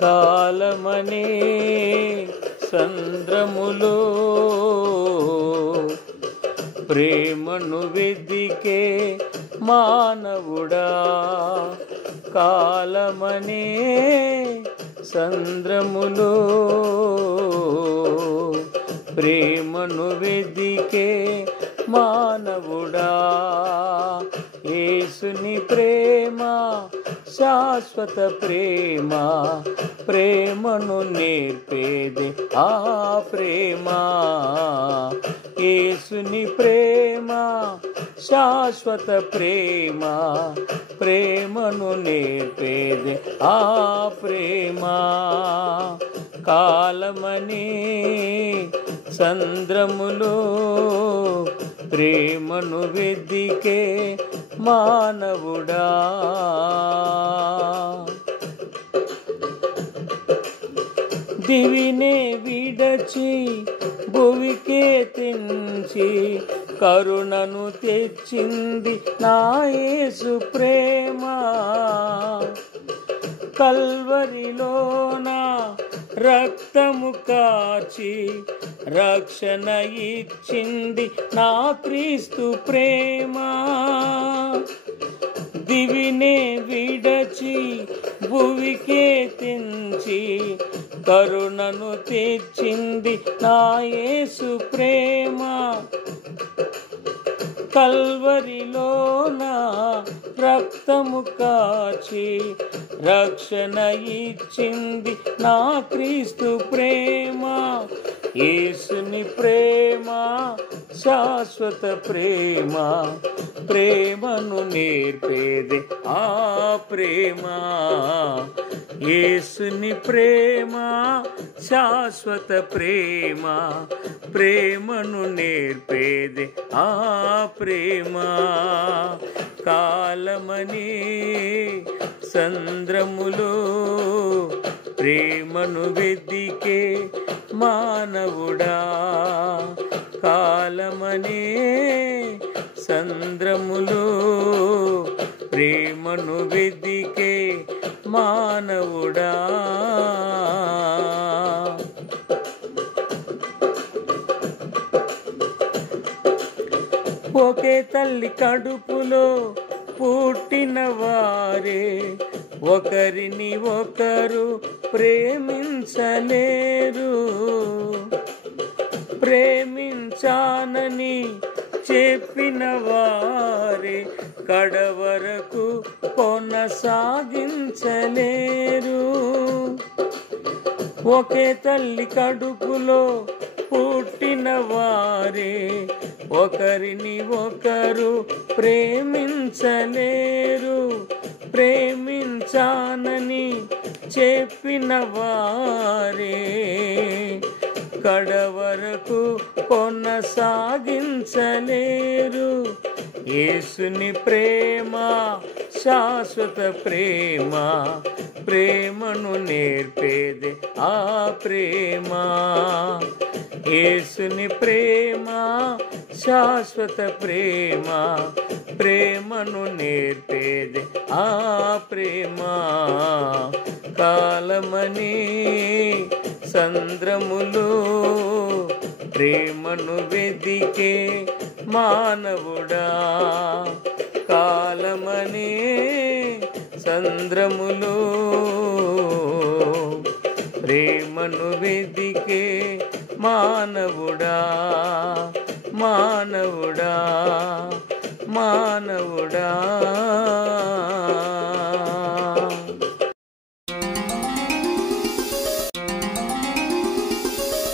కాలమనే సంద్రములో ప్రేమను వెదికే మానవుడా, కాలమనే సంద్రములో ప్రేమను వెదికే మానవుడా, యేసుని ప్రేమ శాశ్వత ప్రేమ, ప్రేమను నేర్పేది ఆ ప్రేమ. యేసుని ప్రేమ శాశ్వత ప్రేమ, ప్రేమను నేర్పేది ఆ ప్రేమ. కాలమనే సంద్రములో ప్రేమను వెదికే మానవుడా. దివినే విడచి భువికే తెంచి కరుణను తెచ్చింది నా యేసు ప్రేమ. కల్వరిలోన రక్తము కాచి రక్షణ ఇచ్చింది నా క్రీస్తు ప్రేమ. దివినే విడచి భువికే తెంచి కరుణను తెచ్చింది నా యేసు ప్రేమ. కల్వరిలోన రక్తము కాచి రక్షణ ఇచ్చింది నా క్రీస్తు ప్రేమ. యేసుని ప్రేమ శాశ్వత ప్రేమ, ప్రేమను నేర్పేది ఆ ప్రేమ. యేసుని ప్రేమ శాశ్వత ప్రేమ, ప్రేమను నేర్పేది ఆ ప్రేమ. కాలమనే సంద్రములో ప్రేమను వెదికే మానవుడా, కాలమనే సంద్రములో ప్రేమను వెదికే మానవుడా. ఒకే తల్లి కడుపులో పుట్టిన వారే ఒకరిని ఒకరు ప్రేమించలేరు. ప్రేమించానని చెప్పిన వారే కడవరకు కొనసాగించలేరు. ఒకే తల్లి కడుపులో పుట్టిన వారే ఒకరిని ఒకరు ప్రేమించలేరు. ప్రేమించానని చెప్పిన వారే కడవరకు కొనసాగించలేరు. యేసుని ప్రేమ శాశ్వత ప్రేమ, ప్రేమను నేర్పేది ఆ ప్రేమ. యేసుని ప్రేమ శాశ్వత ప్రేమ, ప్రేమను నేర్పేది ఆ ప్రేమ. కాలమనే సంద్రములో ప్రేమను వెదికే మానవుడా, కాలమనే సంద్రములో ప్రేమను వెదికే మానవుడా, మానవుడా, మానవుడా.